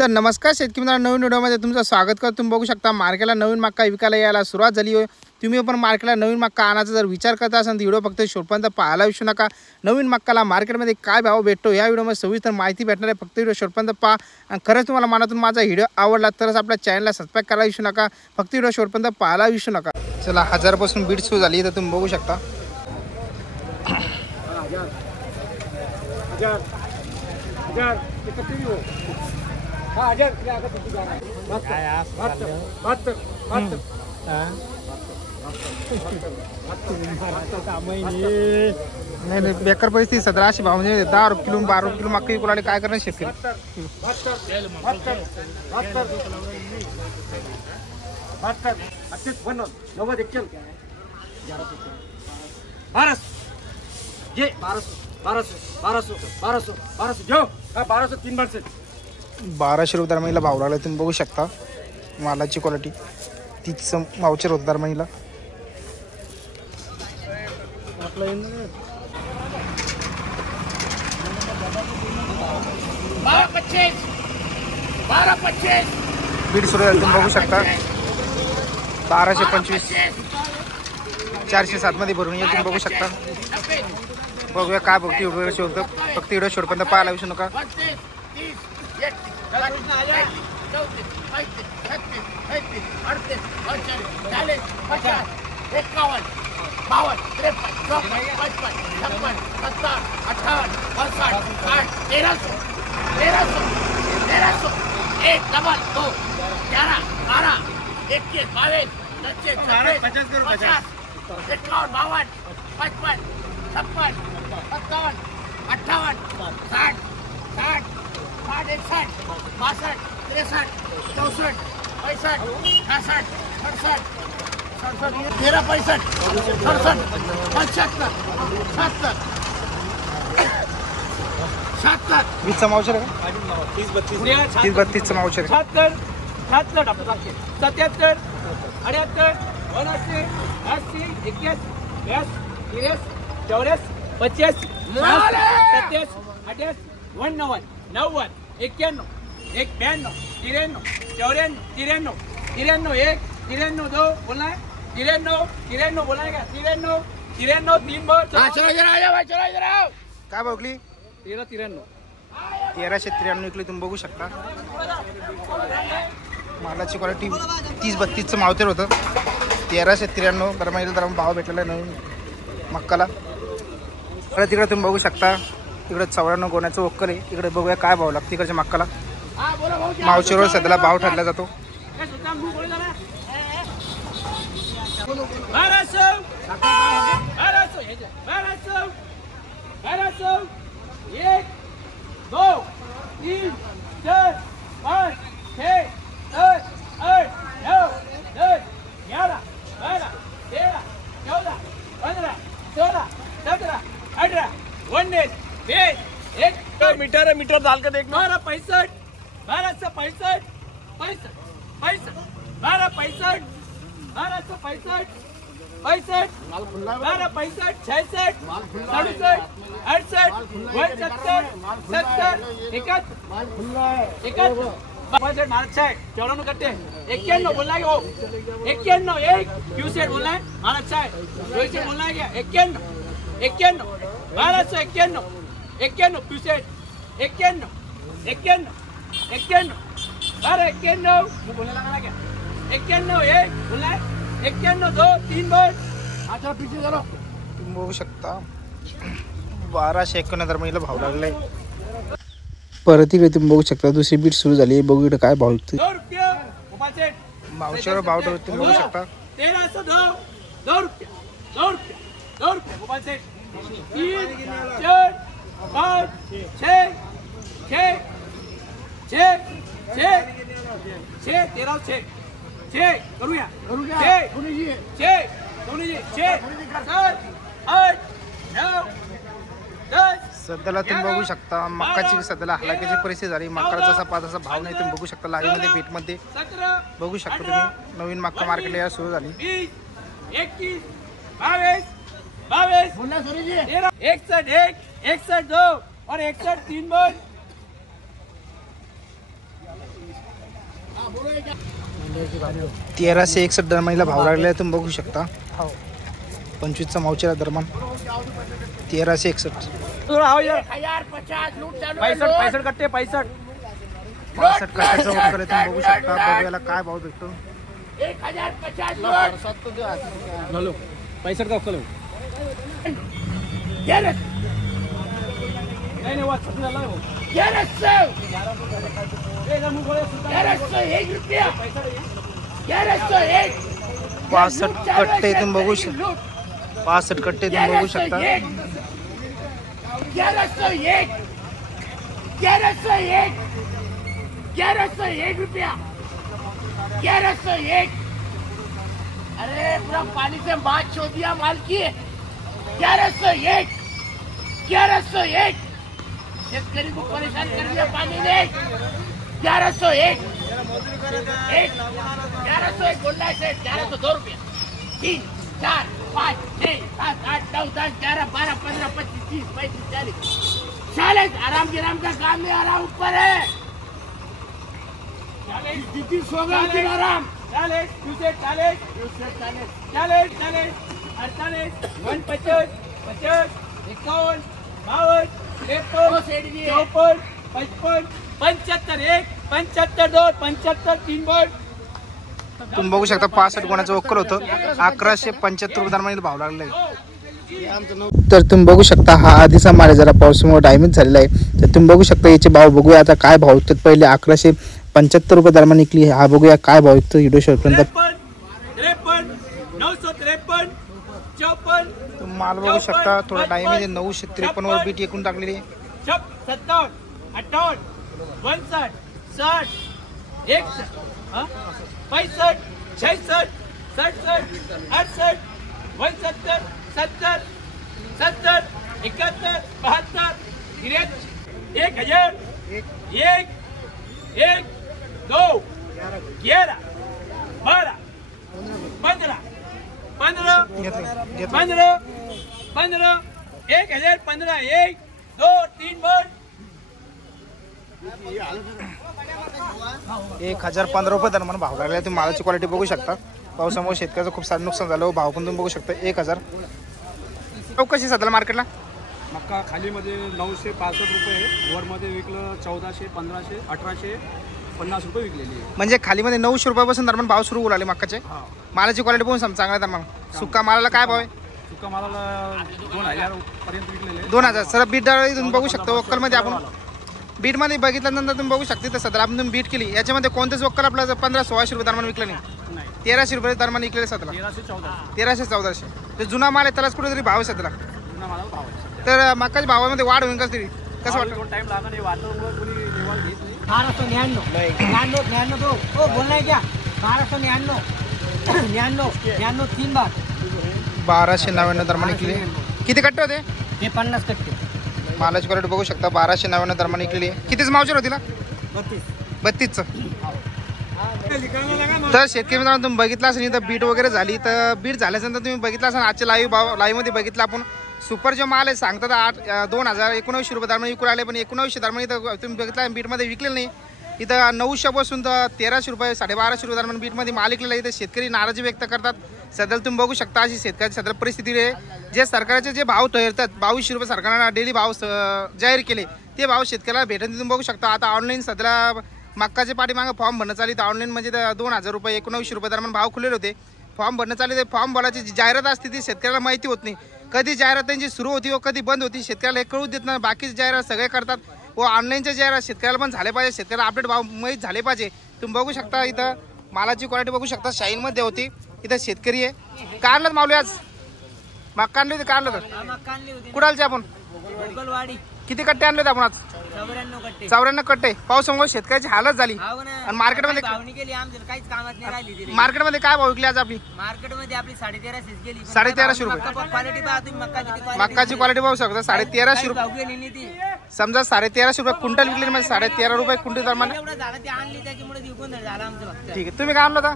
तर नमस्कार शेतकरी मित्रांनो, नवीन व्हिडिओमध्ये तुमचं स्वागत करतो। तुम्ही बघू शकता मार्केटला नवीन मक्का विकायला यायला सुरुवात झाली आहे। तुम्ही पण मार्केटला नवीन मक्का आणायचा जर विचार करता असाल तर व्हिडिओ फक्त शेवटपर्यंत पाहायला विसरू नका। नवीन मक्काला मार्केटमध्ये काय भाव भेटतो या व्हिडिओमध्ये सविस्तर माहिती भेटणार आहे। फक्त व्हिडिओ शेवटपर्यंत पहा आणि खरंच तुम्हाला मनातून माझा व्हिडिओ आवडला तरच आपल्या चॅनलला सबस्क्राइब करायला विसरू नका। फक्त व्हिडिओ शेवटपर्यंत पाहायला विसरू नका। चला 1000 पासून बीट सुरू झाली तर तुम्ही बघू शकता। नहीं बेकार परिस्थिती 1700 भाव म्हणजे 10 किलो 12 किलो मक्का विकून काय करणार शेतकरी। ये 1200 रुपये दरमहिला भाव लागला तुम्ही बघू शकता। मालाची क्वालिटी तीच मावचर होत दरमहिला। बीड सुरू झाली तुम्ही बघू शकता। 1225 407 मध्ये भरून येईल तुम्ही बघू शकता। बघूया काय बघती वगैरे शोधतो। फक्त व्हिडिओ शेवटपर्यंत पाहायला विसरू नका। 20 मावचर आहे 30-32 मावचर आहे। 77 78 79 80 81 84 25 27 28 91 90 91 92 93 94 93 1 93 2 बोलना है 93 बोलाएगा 93 3 बोल। चलो इधर आ जाओ भाई, चलो इधर आओ। काय बघली 1393 विकली तुम्ही बघू शकता। मालाची क्वालिटी 30-32 मावतेर होतं। 1393 दरमहिला दर भाव भेटलेला आहे नवीन मक्काला। परत तिकडे तुम्ही बघू शकता तिकडे 94 गोण्याचं वक्कल आहे। इकडे बघूया काय भाव लागते इकडच्या मक्काला। मावचेवर सध्याला भाव ठरला जातो। 12 डाल के देखना। 1265 1265 1265 1265 1265 65 1265 66 67 68 69 70 71 महाराज 94 करते 91 बोलना है। वो 91 एक क्यू सेट बोलना है महाराज 2 बोलना है क्या 91 1291 91 क्यू सेट 91 91 बोलने लगा क्या 91 एक बोलना है 91 2 3 बोल। अच्छा पीछे चलो तुम्ही बघू शकता 1251 दरमहिला भाव लागलाय। परत इकडे तुम्ही बघू शकता दुसरी बीट सुरू झाली आहे। बघू इकडे काय भाव 2 रुपये मोबाइल सेट मावचेवर भाव तुम्ही बघू शकता। 1302 2 रुपये मोबाइल सेट 3 4 5 6 6 6 6 करूया 6 सध्याला तुम्ही बघू शकता मक्काची सध्याला हलाखीची परिस्थिती झाली। मक्काचा जसा पाच असा भाव नाही तुम्ही बघू शकता। लाईव्हमध्ये बीटमध्ये बघू शकता तुम्ही नवीन मक्का मार्केटला यायला सुरू झाली। 21 22 22 61 1 61 2 और 61 3 बोल 1361 दरम्यानला भाव लागलेला तुम्ही बघू शकता. 25चा मावचेला दरम्यान 1361. 65 कट्टे 65 कट्ट्याचा वगैरे तुम्ही बघू शकता. बघूयाला काय भाव भेटतो. 65 का उकल नहीं वो सब डाला हो 65 कट्टे तुम्ही बघू शकता. 65 कट्टे तुम्ही बघू शकता. 1101 रुपया 1101. अरे पूरा पानी से बात छो दिया माल की. 1101 शेतकरी को परेशान कर दिया पानी ने. 1101 बोल रहा है सेठ. 1102 रुपया. 3 4 5 6 7 8 9 10 11 12 15 25 30 35 40 40. आराम गिराम का काम नहीं. आराम ऊपर है. जितनी सोगा उतनी आराम. 40 40 48 49 50 51 52 53 54 55 75 1 75 2 75 3 बोल. तुम्ही बघू शकता 65 गुणाचं वक्कल होतं. 1175 दरम्यान भाव लागलेला आहे. तर तुम्ही बघू शकता हा आधीचा माल जरा पावसामुळे डॅमेज झालेला आहे. तर तुम्ही बघू शकता याचे भाव बघूया आता काय भाव विकतात. पहिले 1175 रुपये दरम्यान विकली. हा बघूया काय भाव विकतो व्हिडिओ शेवटपर्यंत. 53 तुम्ही माल बघू शकता थोडा डॅमेज 953 वर बीट एकूण टाकलेली आहे. 57 58 59 60 61 65 66 67 68 69 70 71 72 1000 1 1 2 11 12 15 15 15 15 1015 1 2 3 बोल. 1015 रुपये दरम्यान भाव लागला. तुम्ही मालाची क्वालिटी बघू शकता. पावसामुळे शेतकऱ्याचं खूप सारं नुकसान झालं. भाव पण तुम्ही बघू शकता 1000. कशी सध्याला मार्केटला मक्का खालीमध्ये 965 रुपये, वरमध्ये विकलं 1400 1500 1850 रुपये विकलेली आहे. म्हणजे खालीमध्ये 900 रुपयापासून दरम्यान भाव सुरू होऊ लागले मक्काचे. मालाची क्वालिटी पण चांगला दरम्यान. सुक्का मालाला काय भाव आहे. सुका मालाला 2000 पर्यंत विकलेले 2000. सर बीट डाळ तुम्ही बघू शकता. वक्कलमध्ये आपण बीटमध्ये बघितल्यानंतर तुम्ही बघू शकता. तर सध्या आपण तुम्ही बीट केली याच्यामध्ये कोणतेच वक्कल आपल्याला 1500-1600 रुपये दरम्यान विकलं नाही. 1300 रुपये दरम्यान विकलेले सध्याला. 1300-1400. तर जुना माल आहे त्यालाच कुठेतरी भाव आहे सध्याला. जुना मालाला भाव आहे. तर मक्काच्या भावामध्ये वाढ होईल कसं तरी कसं वाटतं. टाइम लागणार नाही. वातावरण कोणी निवाल घेत नाही. 1299 हो बोलना है क्या. 1299 3 बार 1299 दरम्यान विकली. किती कट्टे होते. हे 50 कट्टे. मालाची क्वालिटी बघू शकता. 1299 दरम्यान विकलेली आहे. कितीच मावचर होती ना. 32चं. तर शेतकरी मित्रांनो तुम्ही बघितलं असेल इथं बीट वगैरे झाली. तर बीट झाल्यानंतर तुम्ही बघितलं असेल आजचे लाईव्ह मध्ये बघितलं आपण. सुपर जो माल आहे सांगतात 2019 रुपये दरम्यान विकू आले. पण 1900 दरम्यान इथं तुम्ही बघितलं बीटमध्ये विकलेलं नाही. इथं 900 पासून तर 1300 रुपये 1250 रुपये दरम्यान बीटमध्ये माल विकलेला आहे. इथं शेतकरी नाराजी व्यक्त करतात. सध्याला तुम्ही बघू शकता अशी शेतकऱ्याची सध्या परिस्थिती आहे. जे सरकारचे जे भाव ठरतात 2200 रुपये सरकारनं डेली भाव जाहीर केले ते भाव शेतकऱ्याला भेटत तुम्ही बघू शकता. आता ऑनलाईन सध्याला मक्काचे पाठीमागं फॉर्म भरणं चालू. तर ऑनलाईन म्हणजे 2000 रुपये 1900 रुपये दरम्यान भाव खुलेले होते. फॉर्म भरणं चालू. ते फॉर्म भरायची जी जाहिरात असते ती शेतकऱ्याला माहिती होत नाही. कधी जाहिरात त्यांची सुरू होती व कधी बंद होती शेतकऱ्याला हे कळू देत नाही. बाकीची जाहिरात सगळे करतात व ऑनलाईनच्या जाहिरात शेतकऱ्याला पण झाले पाहिजे. शेतकऱ्याला अपडेट भाव माहीत झाले पाहिजे. तुम्ही बघू शकता इथं मालाची क्वालिटी बघू शकता. शाईनमध्ये होती. इथं शेतकरी आहे. काय आणलं माऊली आज. मक्का आणली होती. काय आणलं तर कुडालचे आपण किती कट्टे आणले होते आपण आज. 94 कट्टे. पावसामुळे शेतकऱ्याची हालत झाली. आणि मार्केटमध्ये काय भाव विकली आज आपली. मार्केटमध्ये आपली 1350 गेली. 1350 रुपये. मक्काची क्वालिटी पाहू शकता. 1350 रुपये. समजा 1350 रुपये क्विंटल विकली म्हणजे 13.5 रुपये क्विंटल दरम्यान. ठीक आहे. तुम्ही काय आणलं होता.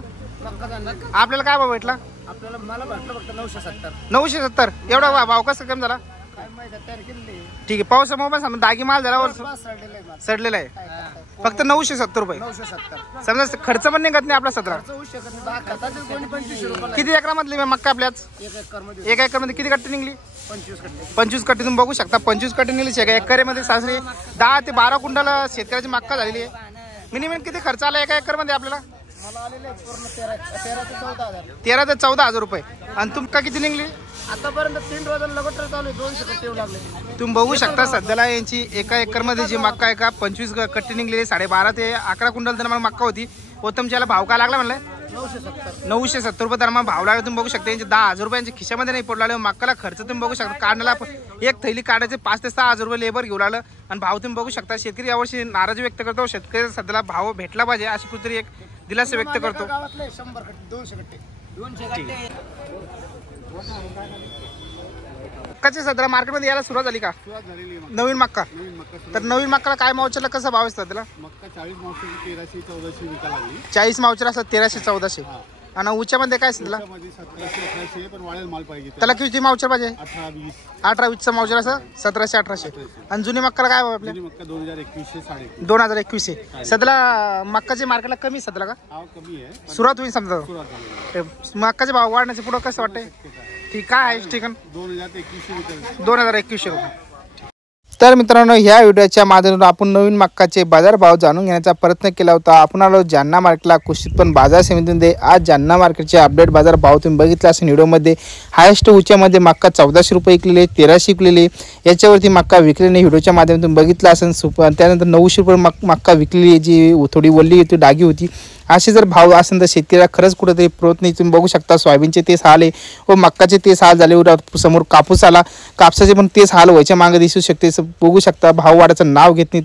आपल्याला काय भाव भेटला. आपल्याला मला भेटलं फक्त 970. 970. एवढा भाव कसा कमी झाला. ठीक आहे, पावसामुळे पण समजा दागी माल झाला सडलेला आहे. फक्त 970 रुपये. समजा खर्च पण निघत नाही आपला 17. किती एकरामधली मक्का आपल्याच? 1 एकरमध्ये किती कट्टे निघली? 25 कट्टे. तुम्ही बघू शकता 25 कट्टे निघली. एकरमध्ये सासरी 10 ते 12 क्विंटल शेतकऱ्याची मक्का झालेली आहे. मिनिमम किती खर्च आला 1 एकरमध्ये आपल्याला? 13 ते 14,000 रुपये. आणि तुमका किती निघली आतापर्यंत? 3 डोजन लगातार चालू आहे. 200 कट्टे येऊ लागले. तुम्ही बघू शकता सध्याला यांची 1 एकरमध्ये जी मक्का आहे का 25 कट्टे निघलेली. 12.5 ते 11 क्विंटल दरम्यान मक्का होती. उत्तमच्याला भाव काय लागला म्हणलं? 970 रुपये दरम्यान भाव लागला. तुम्ही बघू शकता यांचे 10,000 रुपयांच्या खिशामध्ये नाही पडू लागले. मक्काला खर्च तुम्ही बघू शकता काढण्याला एक थैली काढायचे 5 ते 6,000 रुपये लेबर घेऊ लागलं. आणि भाव तुम्ही बघू शकता शेतकरी यावर्षी नाराजी व्यक्त करतो. शेतकरी सध्याला भाव भेटला पाहिजे अशी कुठेतरी एक दिलासा व्यक्त करतो. 100 कट्टे 200 कट्टे. मक्काची सध्या मार्केटमध्ये यायला सुरुवात झाली का? नवीन मक्का. तर नवीन मक्काला काय मावचरला कसा भाव असतात त्याला? मक्का 40 मावशी 1300-1400 विकायला लागली. 40 मावचर असतात 1300-1400. आणि उच्यामध्ये काय असतं? 1700-1800 पण वाळेल माल पाहिजे. त्याला किती मावचर पाहिजे? 18-20. 18-20चा मावचर असं 1700-1800. आणि जुनी मक्काला काय भाव आपल्या? मक्का 2021 2021. सध्याला मक्काची मार्केटला कमी सध्याला का? कमी आहे. सुरुवात होईल समजा. मक्काचे भाव वाढण्याचे पुढं कसं वाटतंय? ठीक काय आहे ठिकाण? 2021 रुपये. तर मित्रांनो ह्या व्हिडिओच्या माध्यमातून आपण नवीन मक्काचे बाजारभाव जाणून घेण्याचा प्रयत्न केला होता. आपण आलो जालना मार्केटला कृषी उत्पन्न बाजार समितीमध्ये. आज जालना मार्केटचे अपडेट बाजार भाव तुम्ही बघितला असेल व्हिडिओमध्ये. हायेस्ट उच्यामध्ये मक्का 1400 रुपये विकलेले, 1300 विकलेले. याच्यावरती मक्का विकलेली व्हिडिओच्या माध्यमातून बघितला असेल. त्यानंतर 900 रुपये मक्का विकलेली जी थोडी वल्ली होती डागी होती. असे जर भाव असेल तर शेतकऱ्याला खरंच कुठेतरी प्रोत नाही. तुम्ही बघू शकता सोयाबीनचे तेच हाल आहे व मक्काचे तेच हाल झाले. समोर कापूस आला, कापसाचे पण तेच हाल व्हायच्या मागे दिसू शकते. बघू शकता भाव वाढायचं नाव घेत नाही.